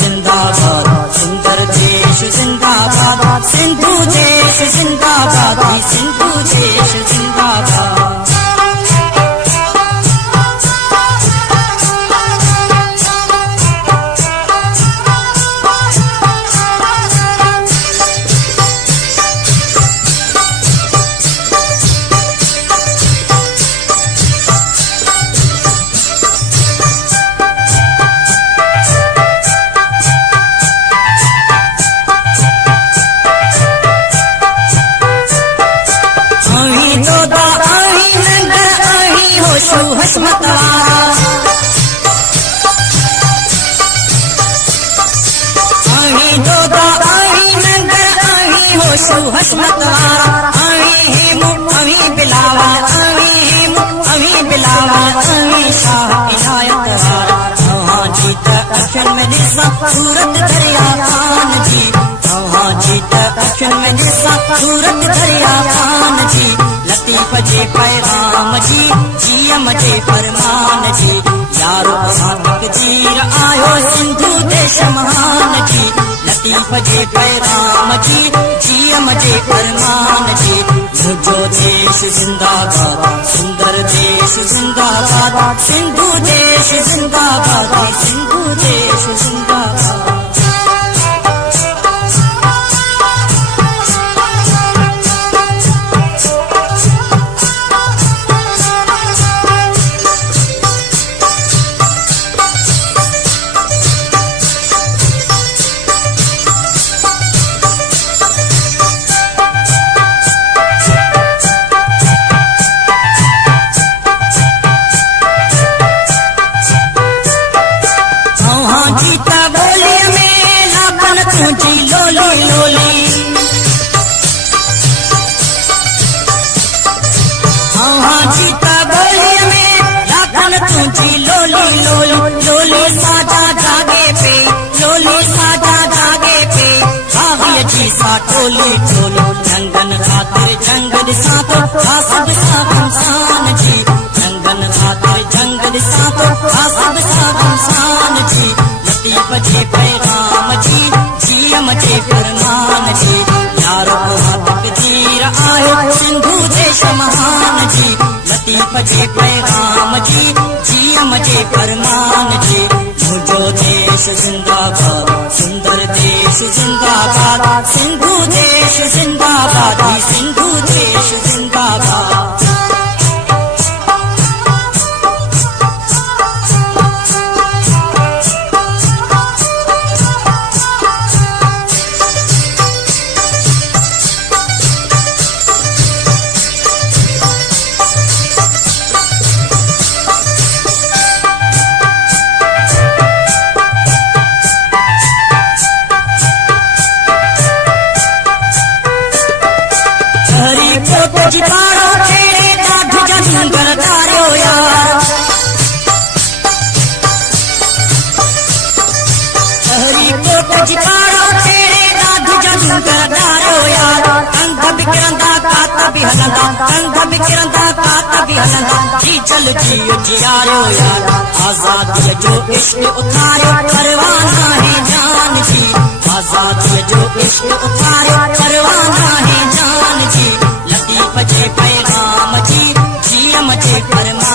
जिंदाबाद, सुंदर देश जिंदाबाद, सिंधु देश जिंदाबाद, सिंधु देश जिंदाबाद। हसमतवार आवी हेमु अवी बिलावल, आवी हेमु अवी बिलावल, आवी शाह इनायतवार। हाँ जीत अक्षर में निसा सूरत दरिया खान जी, हाँ जीत अक्षर में निसा सूरत दरिया खान जी। लतीफ जे पैगाम जी, जीएम जे फरमान जी, यारो असां तकदीर आयो सिंधु देश महान जी। लतीफ जे पैगाम जी, जीएम जे फरमान जी। मुझो देश जिंदाबाद, सुंदर देश जिंदाबाद, सिंधु देश जिंदाबाद, सिंधु देश जिंदाबाद। टोली टोलो जंगन खातिर जंग दिसा तो आसब सा इंसान जी, जंगन खातिर जंग दिसा तो आसब सा इंसान जी। लतीफ जे पैगाम जी, जीएम जे फरमान जी, यारो तकदीर आयो सिंधु देश महान जी। लतीफ जे पैगाम जी, जीएम जे फरमान जी। मुझो देश जिंदाबाद, सुंदर देश जिंदाबाद, सिंधु देश जिंदाबाद, सिंधु देश जिंदाबाद। जितारो तेरे दाद जंगल तारो यार, हरी कोट जितारो तेरे दाद जंगल तारो यार। अंग बिखरंदा काता भी हलंदा, अंग बिखरंदा काता भी हलंदा, जी चल जियो जियारो यार। आजादी जो इश्क उतारो परवाना है जान जी, आजादी जो इश्क उतारो परवाना है जान जी। लतीफ जे पैगाम जी, जीएम जे फरमान